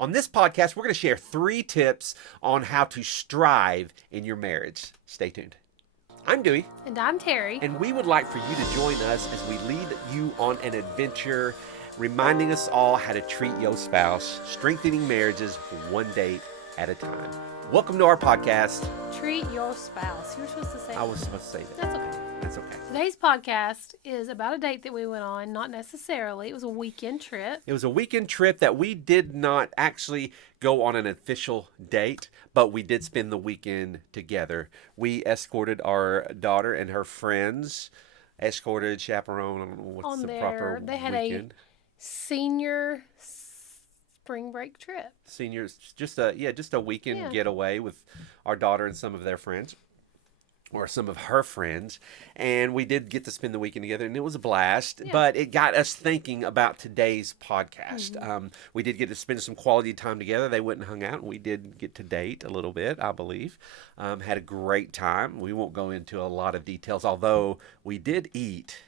On this podcast, we're going to share 3 tips on how to strive in your marriage. Stay tuned. I'm Dewey. And I'm Terry. And we would like for you to join us as we lead you on an adventure, reminding us all how to treat your spouse, strengthening marriages one date at a time. Welcome to our podcast. Treat your spouse. You were supposed to say I was supposed to say that. That's okay. That's okay. Today's podcast is about a date that we went on, not necessarily. It was a weekend trip. It was a weekend trip that we did not actually go on an official date, but we did spend the weekend together. We escorted our daughter and her friends, chaperone, what's On the their, proper they had weekend? a senior spring break trip. Seniors, just a weekend getaway with our daughter and some of their friends. Or some of her friends, and we did get to spend the weekend together, and it was a blast, but it got us thinking about today's podcast. Mm-hmm. We did get to spend some quality time together. They went and hung out, and we did get to date a little bit, I believe. Had a great time. We won't go into a lot of details, although we did eat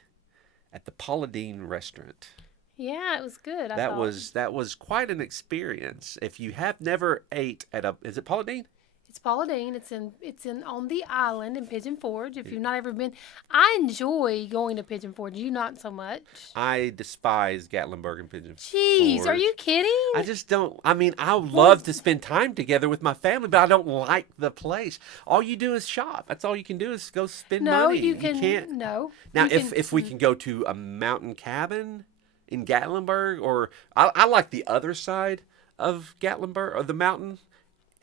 at the Paula Deen restaurant. Yeah, it was good. That was quite an experience. If you have never ate at is it Paula Deen? It's Paula Deen. It's in on the island in Pigeon Forge. If you've not ever been, I enjoy going to Pigeon Forge. You not so much. I despise Gatlinburg and Pigeon Jeez, Forge. are you kidding? I just don't. I mean, I love to spend time together with my family, but I don't like the place. All you do is shop. That's all you can do is go spend money. No, you can't. Now, you if we can go to a mountain cabin in Gatlinburg, or I like the other side of Gatlinburg or the mountain.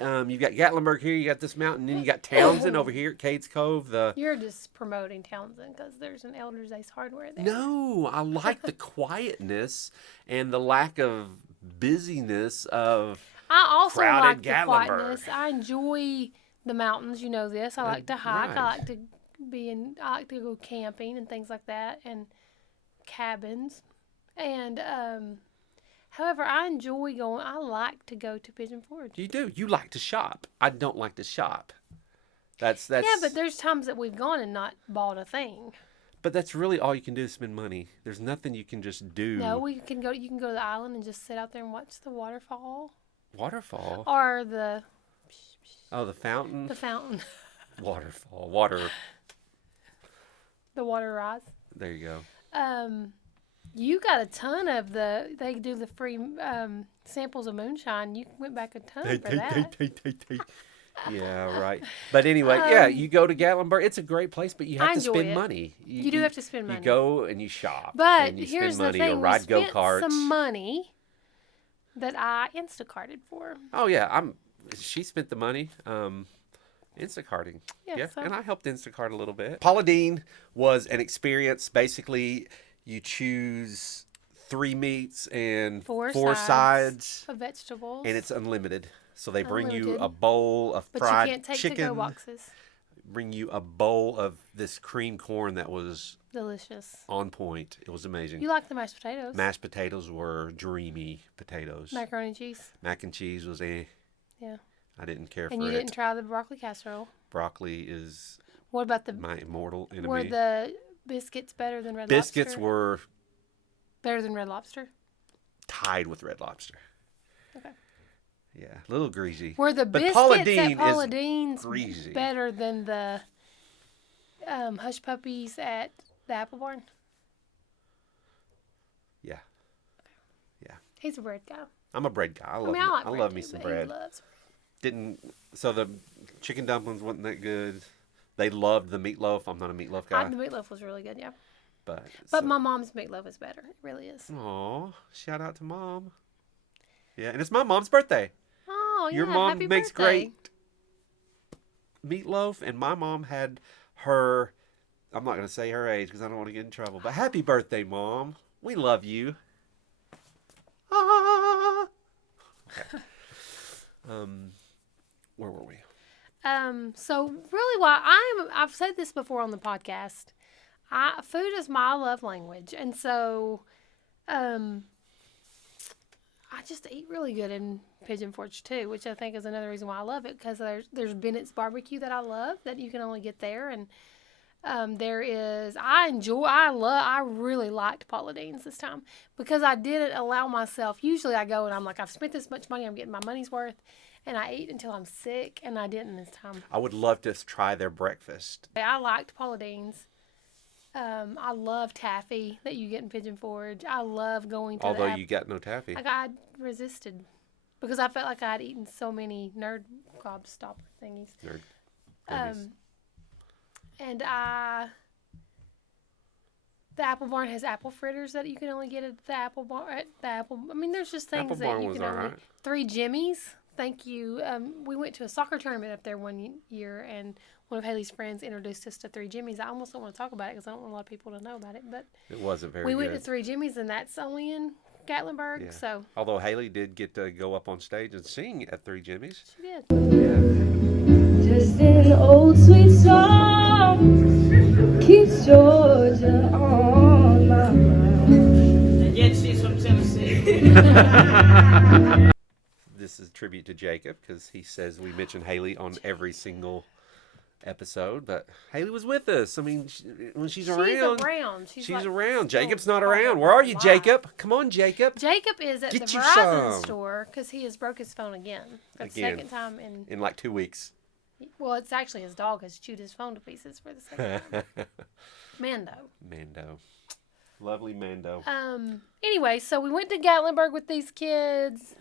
You've got Gatlinburg here, you got this mountain, then you got Townsend over here at Cades Cove. You're just promoting Townsend because there's an Elder's Ace Hardware there. No, I like the quietness and the lack of busyness of I also like the Gatlinburg. quietness. I enjoy the mountains. You know this. I like to hike. Right. I like to I like to go camping and things like that, and cabins. And however, I enjoy going. I like to go to Pigeon Forge. You do. You like to shop. I don't like to shop. That's Yeah, but there's times that we've gone and not bought a thing. But that's really all you can do is spend money. There's nothing you can just do. No, you can go to the island and just sit out there and watch the waterfall. Waterfall? Or the fountain? The fountain. Waterfall. Water. The water rise. There you go. You got a ton of they do the free samples of moonshine. You went back a ton for that. Yeah, right. But anyway, you go to Gatlinburg. It's a great place, but you have to spend money. You do have to spend money. You go and you shop. But and you here's spend money the thing: or ride we spent go-karts. some money that I Instacarted for. Oh yeah, she spent the money. Instacarting. Yeah, and I helped Instacart a little bit. Paula Deen was an experience. Basically, you choose 3 meats and 4 sides of vegetables, and it's unlimited. So they bring you a bowl of fried you can't take chicken. to-go boxes. Bring you a bowl of this cream corn that was delicious, on point. It was amazing. You like the mashed potatoes? Mashed potatoes were dreamy potatoes. Macaroni and cheese. Mac and cheese was Yeah. I didn't care for it. And you didn't try the broccoli casserole. Broccoli is what about my immortal enemy. Were the biscuits better than Red Lobster? Biscuits were better than Red Lobster? Tied with Red Lobster. Okay. Yeah, a little greasy. Were the biscuits at Paula Deen's better than the Hush Puppies at the Apple Barn? Yeah. Okay. Yeah. He's a bread guy. I'm a bread guy. I love me some bread. So the chicken dumplings wasn't that good. They loved the meatloaf. I'm not a meatloaf guy. The meatloaf was really good, yeah. But my mom's meatloaf is better. It really is. Aw, shout out to Mom. Yeah, and it's my mom's birthday. Oh, yeah. Your mom happy makes birthday. great meatloaf, and my mom had her, I'm not going to say her age because I don't want to get in trouble, but happy birthday, Mom. We love you. Ah. Okay. Where were we? So really, I've said this before on the podcast. Food is my love language, and so, I just eat really good in Pigeon Forge too, which I think is another reason why I love it, because there's Bennett's barbecue that I love that you can only get there, and I really liked Paula Deen's this time because I didn't allow myself. Usually I go and I'm like, I've spent this much money, I'm getting my money's worth, and I eat until I'm sick, and I didn't this time. I would love to try their breakfast. I liked Paula Deen's. I love taffy that you get in Pigeon Forge. I love going to Although you got no taffy. I resisted because I felt like I had eaten so many Nerd Gobstopper thingies. Nerd gummies. And the Apple Barn has apple fritters that you can only get at the Apple Barn. I mean, there's just things that you can only. Right. 3 Jimmy's. Thank you. We went to a soccer tournament up there one year, and one of Haley's friends introduced us to 3 Jimmy's. I almost don't want to talk about it because I don't want a lot of people to know about it. But it wasn't very. We good. went to 3 Jimmy's, and that's only in Gatlinburg. Yeah. So. Although Haley did get to go up on stage and sing at 3 Jimmy's. She did. Yeah. Just an old sweet song keeps Georgia on my mind. And yet she's from Tennessee. This is a tribute to Jacob because he says we mention Haley on every single episode, but Haley was with us. I mean, when she's around. She's like, around. Jacob's not around. Where are you, Jacob? Come on, Jacob. Jacob is at the Verizon store because he has broke his phone again. For the second time in like 2 weeks. Well, it's actually his dog has chewed his phone to pieces for the second time. Mando. Lovely Mando. Anyway, so we went to Gatlinburg with these kids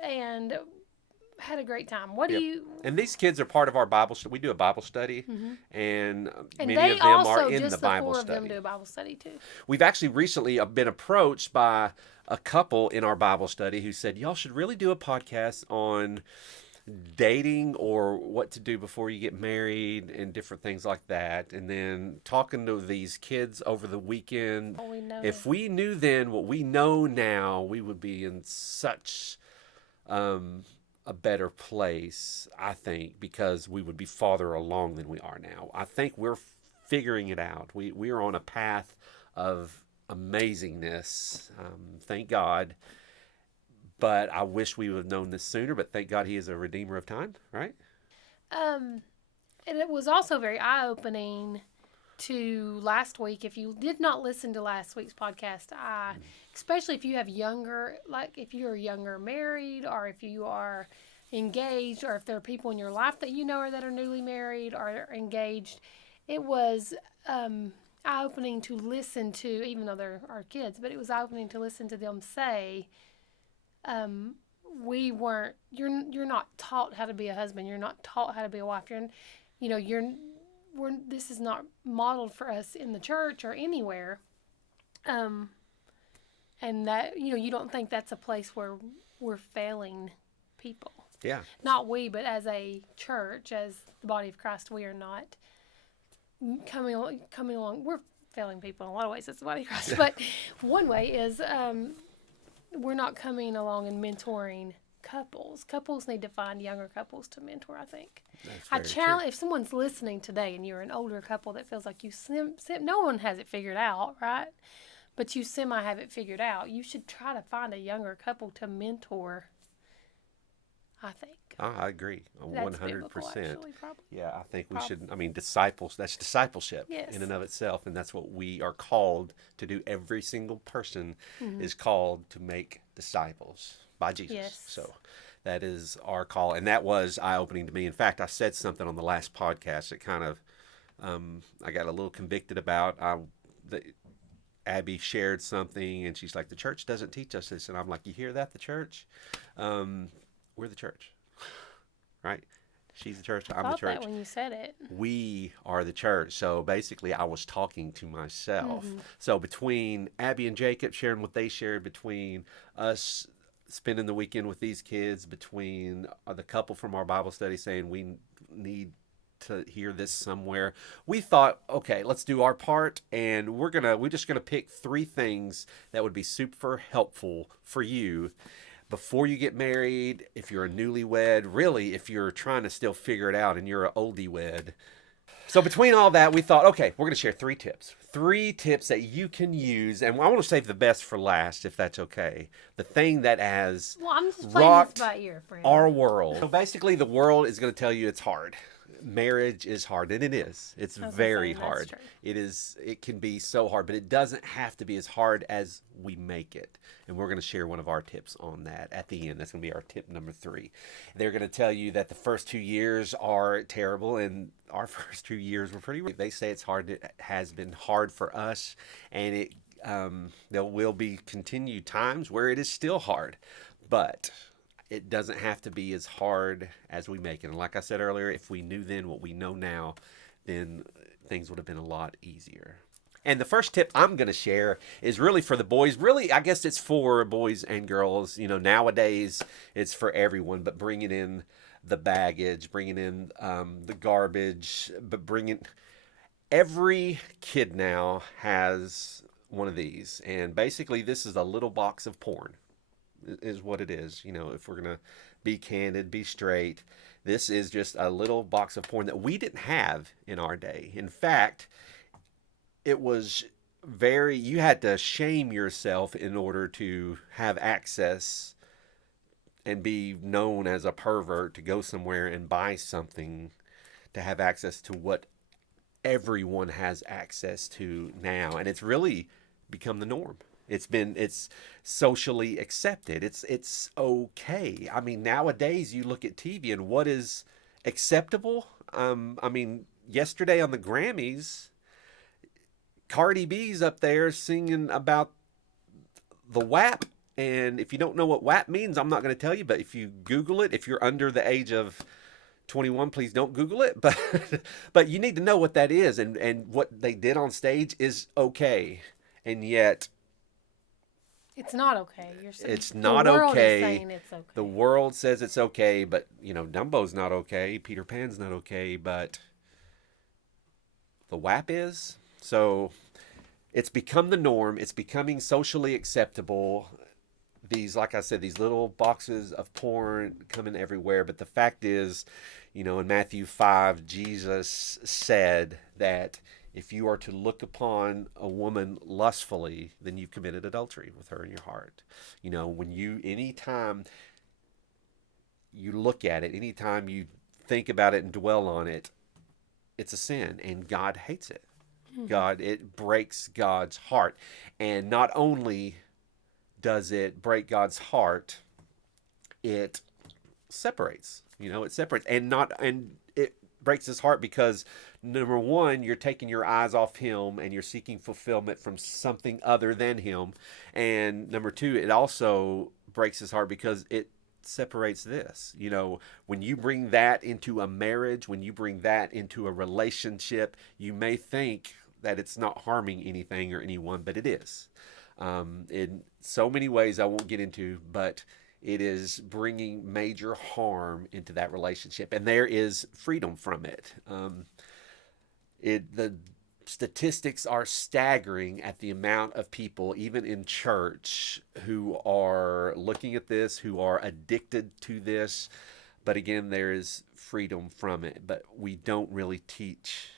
and had a great time. And these kids are part of our Bible study. We do a Bible study, and many of them are in the Bible study. Just the 4 of them do a Bible study too. We've actually recently been approached by a couple in our Bible study who said, y'all should really do a podcast on dating or what to do before you get married and different things like that. And then talking to these kids over the weekend, if we knew then what we know now, we would be in such a better place, I think, because we would be farther along than we are now. I think we're figuring it out. We are on a path of amazingness, thank God. But I wish we would have known this sooner, but thank God he is a redeemer of time, right? And it was also very eye-opening to last week. If you did not listen to last week's podcast, especially if you have younger, like if you're younger married or if you are engaged or if there are people in your life that you know or that are newly married or engaged, it was eye-opening to listen to, even though they're our kids, but it was eye-opening to listen to them say, you're not taught how to be a husband. You're not taught how to be a wife. This is not modeled for us in the church or anywhere. And that, you don't think that's a place where we're failing people. Yeah. Not we, but as a church, as the body of Christ, we are not coming along. We're failing people in a lot of ways as the body of Christ. But one way is, we're not coming along and mentoring couples. Couples need to find younger couples to mentor, I think. That's very true. If someone's listening today and you're an older couple that feels like no one has it figured out, right? But you semi have it figured out. You should try to find a younger couple to mentor, I think. I agree. 100%. Actually, yeah, I think we should, disciples, that's discipleship in and of itself. And that's what we are called to do. Every single person is called to make disciples by Jesus. Yes. So that is our call. And that was eye-opening to me. In fact, I said something on the last podcast that kind of, I got a little convicted about. Abby shared something and she's like, the church doesn't teach us this. And I'm like, you hear that, the church? We're the church. Right? She's the church. I'm the church. I thought that when you said it. We are the church. So basically, I was talking to myself. So between Abby and Jacob sharing what they shared, between us spending the weekend with these kids, between the couple from our Bible study saying we need to hear this somewhere, we thought, okay, let's do our part, and we're just gonna pick 3 things that would be super helpful for you before you get married, if you're a newlywed, really, if you're trying to still figure it out and you're an oldie-wed. So between all that, we thought, okay, we're going to share 3 tips. 3 tips that you can use, and I want to save the best for last, if that's okay. The thing that has I'm just rocked this by ear, friend. our world. So basically, the world is going to tell you it's hard. marriage is hard, and it is. It's I was gonna very say, that's hard. true. It can be so hard, but it doesn't have to be as hard as we make it. And we're going to share one of our tips on that at the end. That's going to be our tip number 3. They're going to tell you that the first 2 years are terrible, and our first 2 years were pretty. They say it's hard. It has been hard for us, and there will be continued times where it is still hard, but it doesn't have to be as hard as we make it. And like I said earlier, if we knew then what we know now, then things would have been a lot easier. And the first tip I'm going to share is really for the boys. Really, I guess it's for boys and girls. You know, nowadays it's for everyone, but bringing in the baggage, bringing in the garbage, but bringing... Every kid now has one of these. And basically this is a little box of porn. Is what it is. You know, if we're going to be candid, be straight, this is just a little box of porn that we didn't have in our day. In fact, it was you had to shame yourself in order to have access and be known as a pervert, to go somewhere and buy something, to have access to what everyone has access to now. And it's really become the norm. It's socially accepted. It's okay. I mean, nowadays you look at TV and what is acceptable. I mean, yesterday on the Grammys, Cardi B's up there singing about the WAP. And if you don't know what WAP means, I'm not going to tell you. But if you Google it, if you're under the age of 21, please don't Google it. But you need to know what that is. And what they did on stage is okay. And yet... It's not okay. You're saying it's not the world okay. Is saying it's okay. The world says it's okay, but you know, Dumbo's not okay. Peter Pan's not okay, but the WAP is. So it's become the norm. It's becoming socially acceptable. These, like I said, these little boxes of porn coming everywhere. But the fact is, you know, in Matthew 5, Jesus said that if you are to look upon a woman lustfully, then you've committed adultery with her in your heart. You know, anytime you look at it, anytime you think about it and dwell on it, it's a sin, and God hates it. It breaks God's heart. And not only does it break God's heart, it separates. You know, it separates, and it breaks his heart because, number one, you're taking your eyes off him and you're seeking fulfillment from something other than him. And number two, it also breaks his heart because it separates this. You know, when you bring that into a marriage, when you bring that into a relationship, you may think that it's not harming anything or anyone, but it is. In so many ways I won't get into, but it is bringing major harm into that relationship, and there is freedom from it. The statistics are staggering at the amount of people, even in church, who are looking at this, who are addicted to this. But again, there is freedom from it, but we don't really teach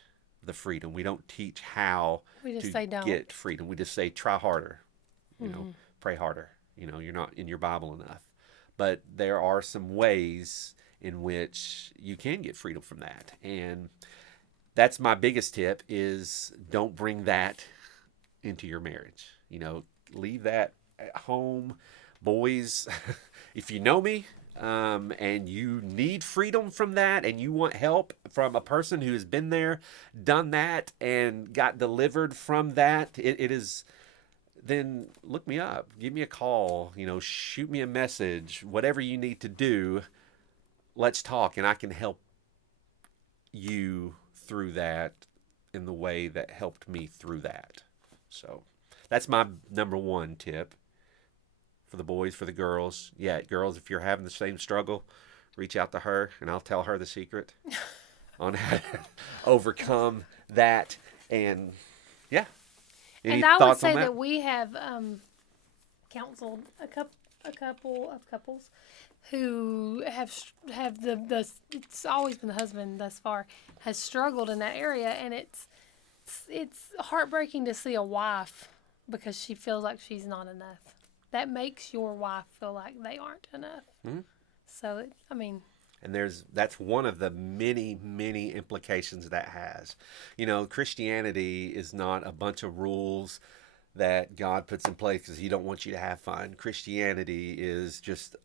the freedom. We don't teach how to get freedom. We just say, try harder, you know, pray harder. You know, you're not in your Bible enough. But there are some ways in which you can get freedom from that. And that's my biggest tip, is don't bring that into your marriage. You know, leave that at home. Boys, if you know me, and you need freedom from that, and you want help from a person who has been there, done that, and got delivered from that, it is... then look me up, give me a call, you know, shoot me a message, whatever you need to do. Let's talk, and I can help you through that in the way that helped me through that. So that's my number one tip for the boys, for the girls. Yeah, girls, if you're having the same struggle, reach out to her, and I'll tell her the secret on how to overcome that. And yeah. Any and I would thoughts say on that we have counseled a couple of couples who have the it's always been the husband thus far has struggled in that area, and it's heartbreaking to see a wife because she feels like she's not enough. That makes your wife feel like they aren't enough. Mm-hmm. So I mean, And that's one of the many, many implications that has. Christianity is not a bunch of rules that God puts in place because He don't want you to have fun. Christianity is just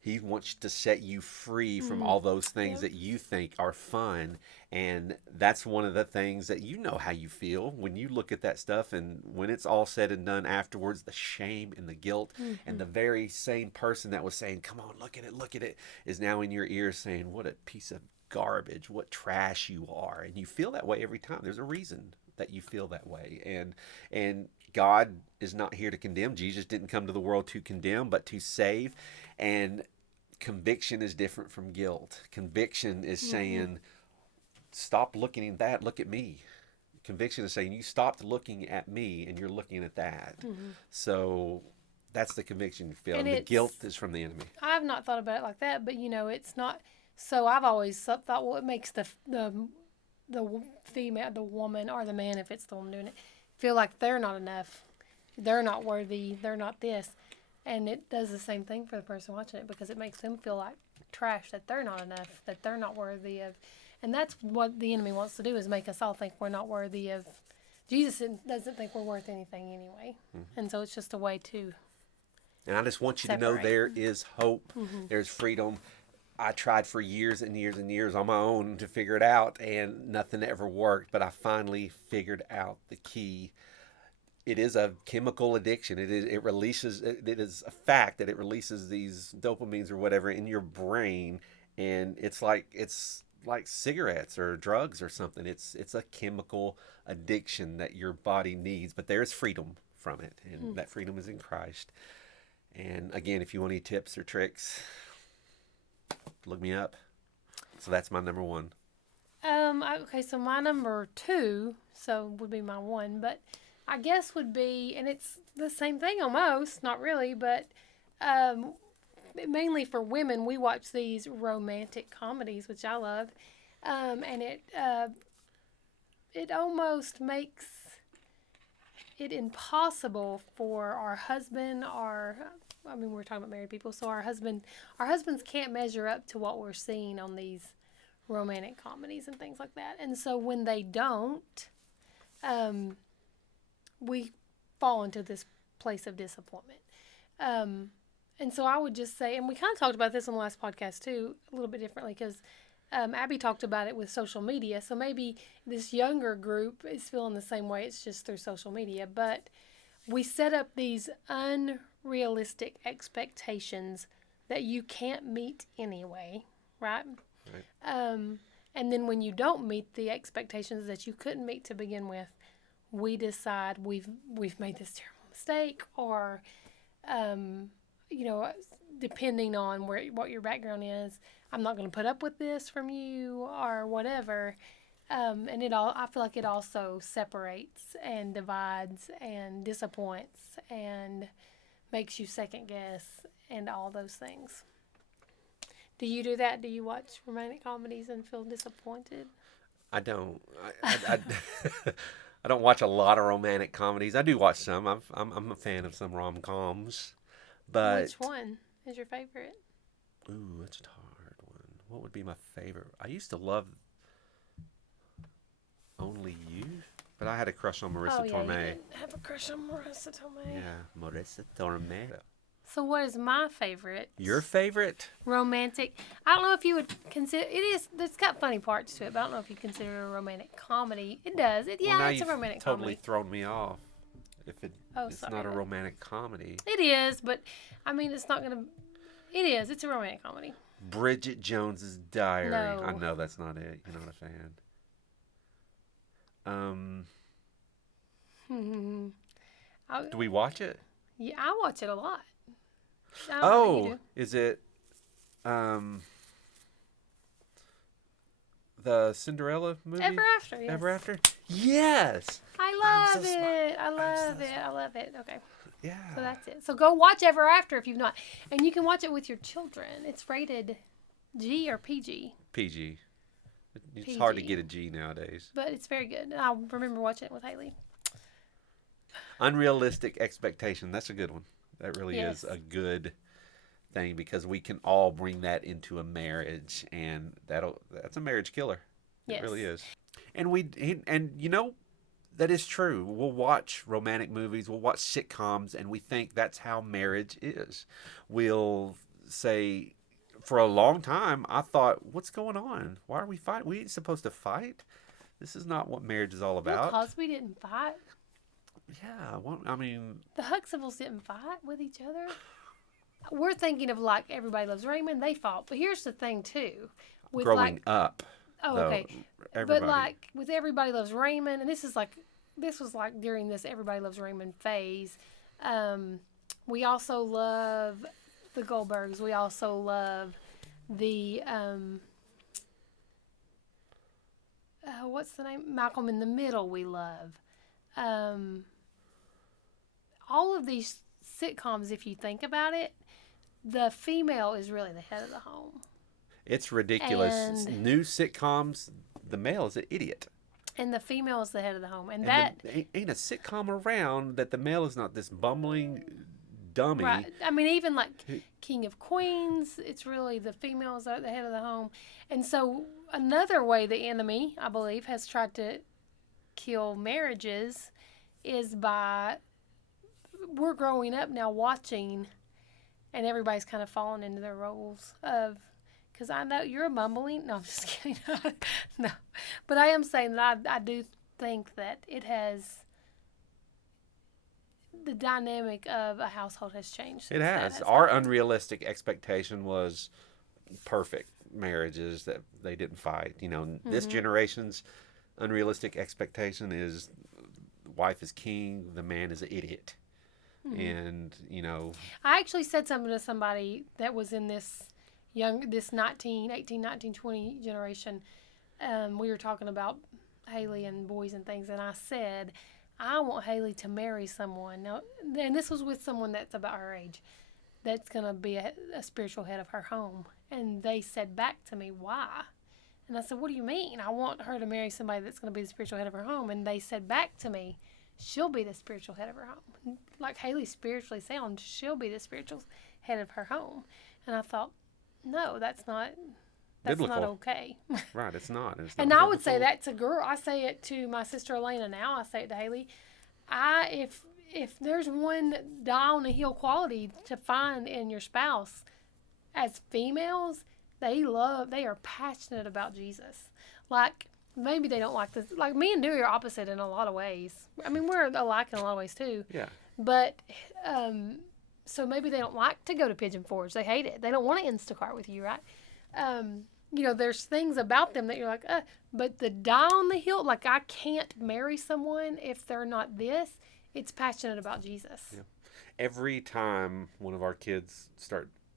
He wants to set you free from all those things that you think are fun. And that's one of the things that how you feel when you look at that stuff. And when it's all said and done afterwards, the shame and the guilt, and the very same person that was saying, come on, look at it, is now in your ears saying, what a piece of garbage, what trash you are. And you feel that way every time. There's a reason that you feel that way. And God is not here to condemn. Jesus didn't come to the world to condemn, but to save. And conviction is different from guilt. Conviction is saying, stop looking at that, look at me. Conviction is saying, you stopped looking at me and you're looking at that. So that's the conviction you feel. And the guilt is from the enemy. I've not thought about it like that, but it's not. So I've always thought, well, it makes the female, the woman, or the man, if it's the woman doing it, feel like they're not enough. They're not worthy. They're not this. And it does the same thing for the person watching it, because it makes them feel like trash, that they're not enough, that they're not worthy of. And that's what the enemy wants to do, is make us all think we're not worthy of. Jesus doesn't think we're worth anything anyway. And so it's just a way to And I just want you to know there is hope. There's freedom. I tried for years and years and years on my own to figure it out, and nothing ever worked. But I finally figured out the key. It is a chemical addiction. It is a fact that it releases these dopamines or whatever in your brain, and it's like cigarettes or drugs or something. It's a chemical addiction that your body needs, but there is freedom from it, and that freedom is in Christ. And again, if you want any tips or tricks, look me up. So that's my number one. Okay, so my number two, would be my one, but I guess would be, and it's the same thing almost, not really, but mainly for women, we watch these romantic comedies, which I love, and it almost makes it impossible for our husband, we're talking about married people, so our husbands can't measure up to what we're seeing on these romantic comedies and things like that. And so when they don't, we fall into this place of disappointment. And so I would just say, and we kind of talked about this on the last podcast too, a little bit differently, because Abby talked about it with social media. So maybe this younger group is feeling the same way. It's just through social media. But we set up these unrealistic expectations that you can't meet anyway, right? And then when you don't meet the expectations that you couldn't meet to begin with, we decide we've made this terrible mistake, or depending on what your background is, I'm not going to put up with this from you, or whatever. And I feel like it also separates and divides and disappoints and makes you second guess and all those things. Do you do that? Do you watch romantic comedies and feel disappointed? I don't. I don't watch a lot of romantic comedies. I do watch some. I'm a fan of some rom-coms. But which one is your favorite? Ooh, that's a hard one. What would be my favorite? I used to love Only You, but I had a crush on Marissa Tomei. You did have a crush on Marissa Tomei. Yeah, Marissa Tomei. So what is my favorite? Your favorite? Romantic. I don't know if you would consider it's got funny parts to it, but I don't know if you consider it a romantic comedy. It does. It's a romantic totally comedy. thrown me off. If it's not a romantic comedy. It is, but it's not gonna. It is. It's a romantic comedy. Bridget Jones's Diary. No. I know that's not it. You're not a fan. Do we watch it? Yeah, I watch it a lot. Is it the Cinderella movie? Ever After, yes. Ever After? Yes! I love it. I love it. Okay. Yeah. So that's it. So go watch Ever After if you've not. And you can watch it with your children. It's rated G or PG. PG. It's hard to get a G nowadays. But it's very good. I remember watching it with Haley. Unrealistic Expectation. That's a good one. That really is a good thing, because we can all bring that into a marriage, and that's a marriage killer. Yes. It really is. And that is true. We'll watch romantic movies, we'll watch sitcoms, and we think that's how marriage is. We'll say, for a long time, I thought, what's going on? Why are we fighting? We ain't supposed to fight. This is not what marriage is all about. Cosby didn't fight. Yeah, well, I mean, The Huxtables didn't fight with each other. We're thinking of like Everybody Loves Raymond. They fought, but here's the thing too. With growing up. Oh, though, okay. everybody. But like with Everybody Loves Raymond, and this was like during this Everybody Loves Raymond phase. We also love the Goldbergs. We also love the what's the name? Malcolm in the Middle. We love all of these sitcoms. If you think about it, the female is really the head of the home. It's ridiculous. And New sitcoms, the male is an idiot. And the female is the head of the home. And Ain't a sitcom around that the male is not this bumbling dummy. Right. I mean, even like King of Queens, it's really the females are the head of the home. And so another way the enemy, I believe, has tried to kill marriages is by, we're growing up now watching, and everybody's kind of falling into their roles of, because I know you're a mumbling. No, I'm just kidding. No. But I am saying that I do think that it has, the dynamic of a household has changed. It has. Our unrealistic expectation was perfect marriages that they didn't fight. This generation's unrealistic expectation is wife is king, the man is an idiot. And, I actually said something to somebody that was in this 18, 19, 20 generation. We were talking about Haley and boys and things, and I said, I want Haley to marry someone. Now, and this was with someone that's about her age, that's going to be a spiritual head of her home. And they said back to me, why? And I said, what do you mean? I want her to marry somebody that's going to be the spiritual head of her home. And they said back to me, she'll be the spiritual head of her home. Like Haley's spiritually sound, she'll be the spiritual head of her home. And I thought, no, that's not biblical. Okay. Right, it's not. It's and not I would say biblical. that to girl. I say it to my sister Elena now. I say it to Haley. If there's one die on the heel quality to find in your spouse, as females, they are passionate about Jesus. Like, maybe they don't like this. Like, me and Dewey are opposite in a lot of ways. I mean, we're alike in a lot of ways, too. Yeah. But, so maybe they don't like to go to Pigeon Forge. They hate it. They don't want to Instacart with you, right? There's things about them that you're like, but the die on the hill, like, I can't marry someone if they're not this. It's passionate about Jesus. Yeah. Every time one of our kids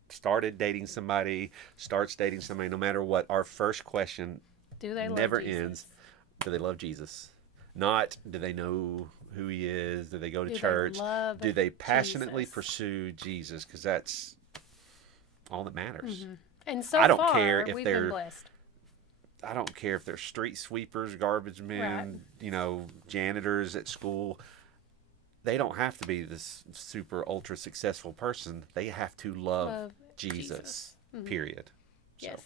started dating somebody, starts dating somebody, no matter what, our first question never ends. Do they love Jesus? Not, do they know who he is? Do they go to church? Do they passionately pursue Jesus? Because that's all that matters. Mm-hmm. And so far, we've been blessed. I don't care if they're street sweepers, garbage men, janitors at school. They don't have to be this super ultra successful person. They have to love Jesus. Mm-hmm. Period. Yes.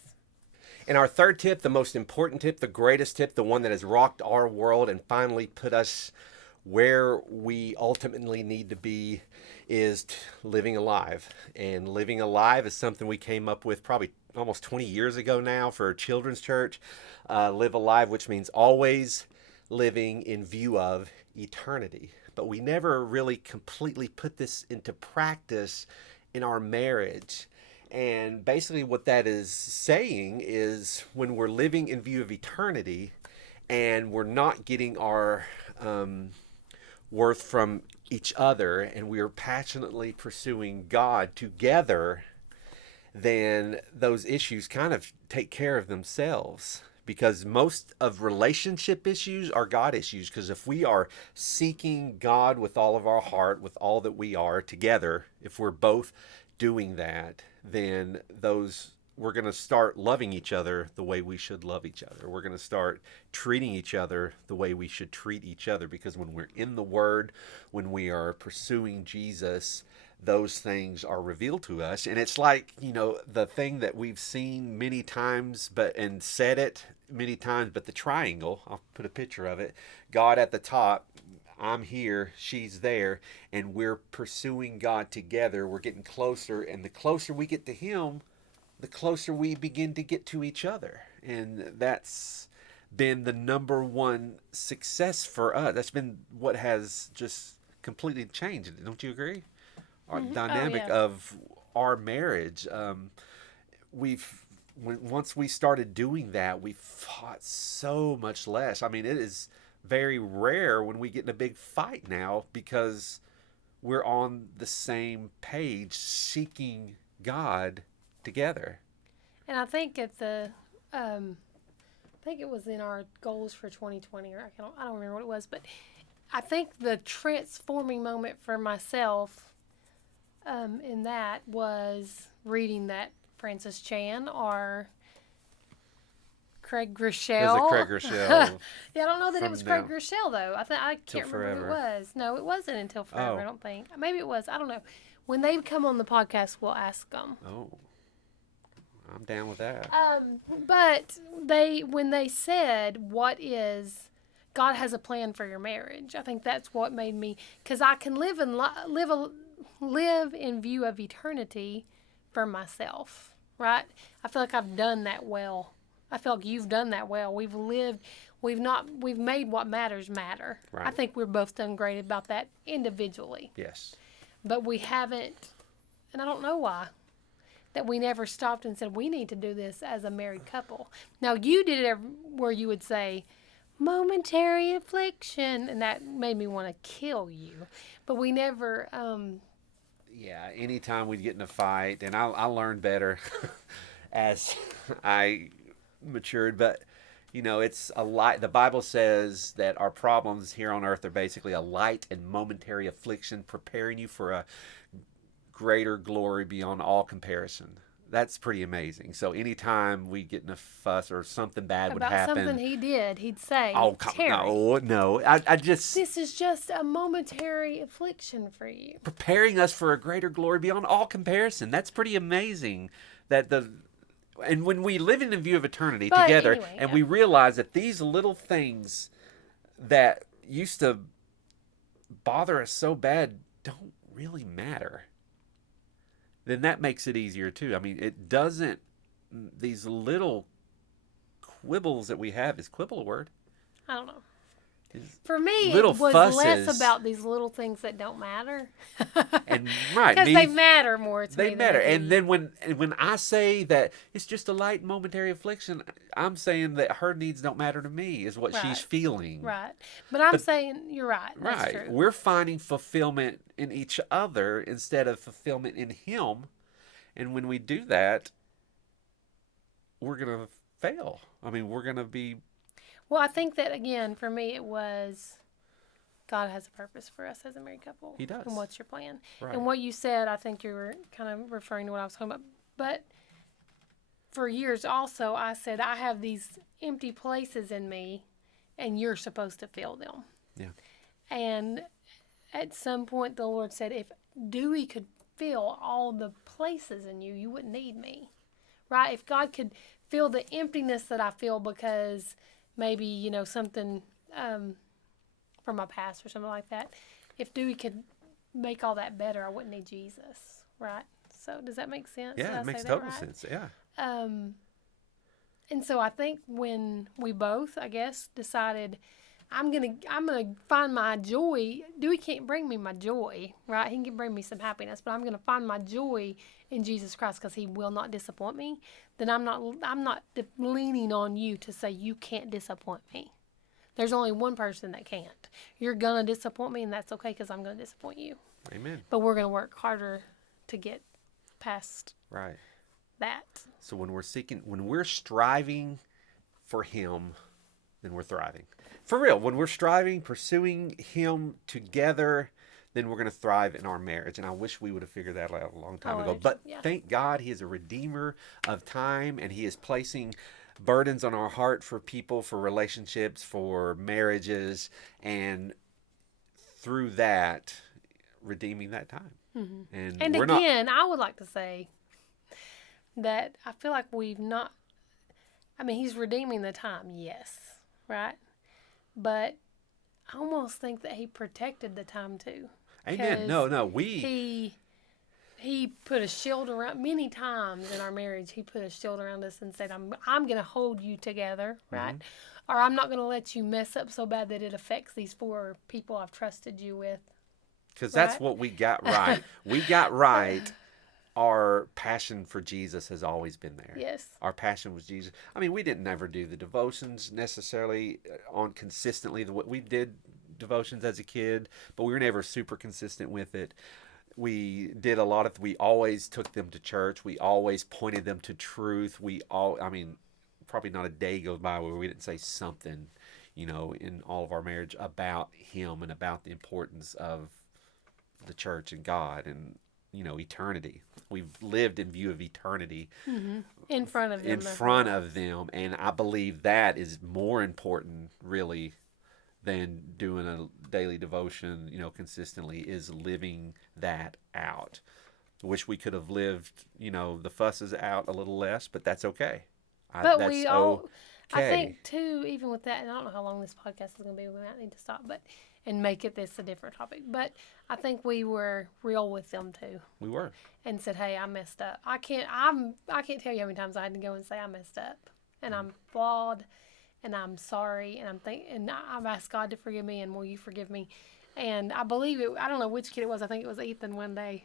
And our third tip, the most important tip, the greatest tip, the one that has rocked our world and finally put us where we ultimately need to be, is living alive. And living alive is something we came up with probably almost 20 years ago now for a children's church. Live alive, which means always living in view of eternity. But we never really completely put this into practice in our marriage. And basically what that is saying is, when we're living in view of eternity and we're not getting our worth from each other, and we are passionately pursuing God together, then those issues kind of take care of themselves. Because most of relationship issues are God issues. Because if we are seeking God with all of our heart, with all that we are together, if we're both doing that, then we're going to start loving each other the way we should love each other. We're going to start treating each other the way we should treat each other. Because when we're in the Word, when we are pursuing Jesus, those things are revealed to us. And it's like, the thing that we've seen many times and said it many times, but the triangle, I'll put a picture of it. God at the top, I'm here, she's there, and we're pursuing God together. We're getting closer, and the closer we get to him, the closer we begin to get to each other. And that's been the number one success for us. That's been what has just completely changed. Don't you agree? Our dynamic of our marriage. Once we started doing that, we fought so much less. I mean, it is very rare when we get in a big fight now because we're on the same page, seeking God together. And I think I think it was in our goals for 2020, or I don't remember what it was, but I think the transforming moment for myself in that was reading that Francis Chan or Craig Groeschel. It was a Craig Groeschel. Yeah, I don't know that it was Craig Groeschel though. I can't remember Forever. who it was. No, it wasn't Until Forever. Oh. I don't think. Maybe it was. I don't know. When they come on the podcast, we'll ask them. Oh, I'm down with that. But when they said, "What is God has a plan for your marriage?" I think that's what made me, because I can live in view of eternity for myself, right? I feel like I've done that well. I feel like you've done that well. We've made what matters matter. Right. I think we're both done great about that individually. Yes. But we haven't, and I don't know why, that we never stopped and said, we need to do this as a married couple. Now, you did it where you would say, momentary affliction, and that made me want to kill you. But we never... Yeah, anytime we'd get in a fight, and I learned better as I matured, but it's a light. The Bible says that our problems here on earth are basically a light and momentary affliction, preparing you for a greater glory beyond all comparison. That's pretty amazing. So anytime we get in a fuss or something bad would happen. About something he did, he'd say, "Oh, no. I just... This is just a momentary affliction for you." Preparing us for a greater glory beyond all comparison. That's pretty amazing. And when we live in the view of eternity together, anyway, and we realize that these little things that used to bother us so bad don't really matter, then that makes it easier too. I mean, it doesn't, these little quibbles that we have, is quibble a word? I don't know. For me, little it was fusses. less about these little things that don't matter. And right, Because they matter more to me. they matter. And then when I say that it's just a light momentary affliction, I'm saying that her needs don't matter to me, is what Right. she's feeling. Right. But I'm saying, you're right. That's Right. true. We're finding fulfillment in each other instead of fulfillment in him. And when we do that, we're going to fail. I mean, we're going to be... Well, I think that, again, for me, it was God has a purpose for us as a married couple. He does. And what's your plan? Right. And what you said, I think you were kind of referring to what I was talking about. But for years also, I said, I have these empty places in me, and you're supposed to fill them. Yeah. And at some point, the Lord said, if Dewey could fill all the places in you, you wouldn't need me. Right? If God could fill the emptiness that I feel because maybe, something from my past or something like that, if Dewey could make all that better, I wouldn't need Jesus. Right? So does that make sense? Did Yeah, I it makes say that total right? sense. Yeah. And so I think when we both, I guess, decided I'm gonna find my joy. Dewey can't bring me my joy, right? He can bring me some happiness, but I'm gonna find my joy in Jesus Christ because He will not disappoint me. Then I'm not leaning on you to say you can't disappoint me. There's only one person that can't. You're gonna disappoint me, and that's okay because I'm gonna disappoint you. Amen. But we're gonna work harder to get past Right. that. So when we're striving for him, then we're thriving. For real, when we're striving, pursuing him together, then we're going to thrive in our marriage. And I wish we would have figured that out a long time ago. But thank God he is a redeemer of time, and he is placing burdens on our heart for people, for relationships, for marriages, and through that, redeeming that time. And And we're again, I would like to say that I feel like we've not. I mean, he's redeeming the time, yes, right? But I almost think that he protected the time too. Amen. 'Cause No, he put a shield around many times in our marriage. He put a shield around us and said, "I'm going to hold you together, right? Or I'm not going to let you mess up so bad that it affects these 4 people I've trusted you with." because that's Right? what we got right. We got right. Our passion for Jesus has always been there. Yes. Our passion was Jesus. I mean, we didn't ever do the devotions necessarily on consistently. We did devotions as a kid, but we were never super consistent with it. We did a lot of. We always took them to church. We always pointed them to truth. I mean, probably not a day goes by where we didn't say something, in all of our marriage about Him and about the importance of the church and God and eternity. We've lived in view of eternity In front of them. in front of them, and I believe that is more important, really, than doing a daily devotion, consistently, is living that out. Wish we could have lived, the fusses out a little less, but that's okay. But that's we all, I okay. think too, even with that, and I don't know how long this podcast is going to be. We might need to stop, and make this a different topic. But I think we were real with them too. We were. And said, "Hey, I messed up. I can't tell you how many times I had to go and say I messed up, and I'm flawed, and I'm sorry, and I've asked God to forgive me, and will you forgive me?" And I believe it. I don't know which kid it was. I think it was Ethan. One day,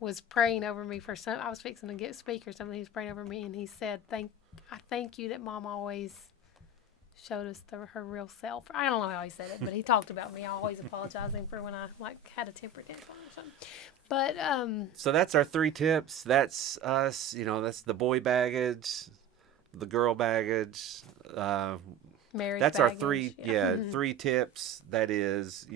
was praying over me for some. I was fixing to get speak or something. He was praying over me, and he said, I thank you that Mom always showed us her real self." I don't know how he said it, but he talked about me always apologizing for when I had a temper tantrum or something. But so that's our 3 tips. That's us. That's the boy baggage, the girl baggage. marriage. That's baggage, our 3. yeah. 3 tips. That is,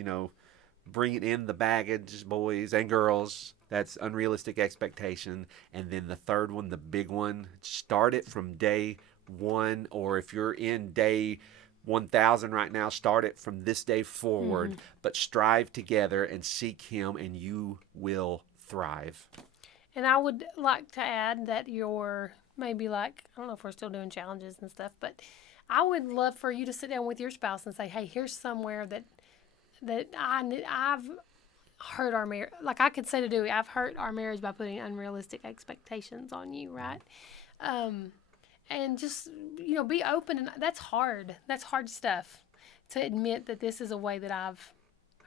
bringing in the baggage, boys and girls. That's unrealistic expectation. And then the third one, the big one, start it from day 1, or if you're in day 1,000 right now, start it from this day forward, but strive together and seek Him, and you will thrive. And I would like to add that you're maybe I don't know if we're still doing challenges and stuff, but I would love for you to sit down with your spouse and say, "Hey, here's somewhere that I've hurt our marriage." Like I could say to Dewey, "I've hurt our marriage by putting unrealistic expectations on you," right? And just, be open. And that's hard. That's hard stuff to admit that this is a way that I've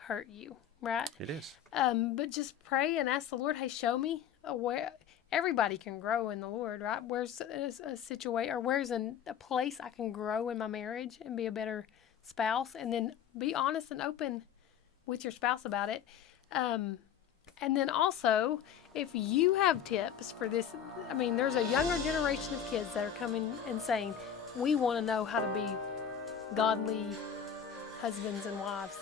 hurt you, right? It is. But just pray and ask the Lord, "Hey, show me where." Everybody can grow in the Lord, right? Where's a situation, or where's a place I can grow in my marriage and be a better spouse? And then be honest and open with your spouse about it. And then also, if you have tips for this, I mean, there's a younger generation of kids that are coming and saying, "We want to know how to be godly husbands and wives."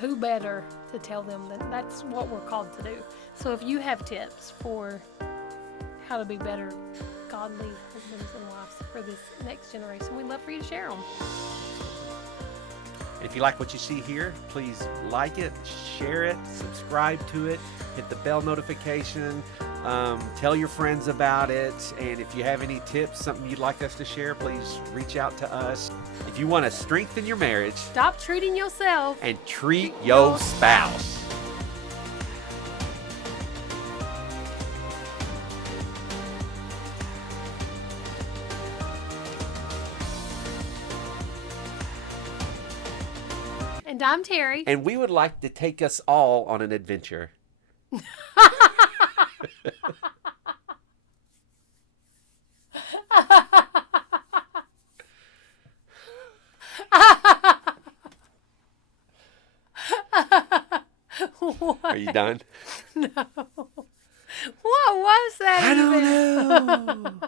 Who better to tell them that that's what we're called to do? So if you have tips for how to be better godly husbands and wives for this next generation, we'd love for you to share them. If you like what you see here, please like it, share it, subscribe to it, hit the bell notification, tell your friends about it, and if you have any tips, something you'd like us to share, please reach out to us. If you want to strengthen your marriage, Stop treating yourself and treat your spouse. And I'm Terry. And we would like to take us all on an adventure. Are you done? No. What was that? I don't know.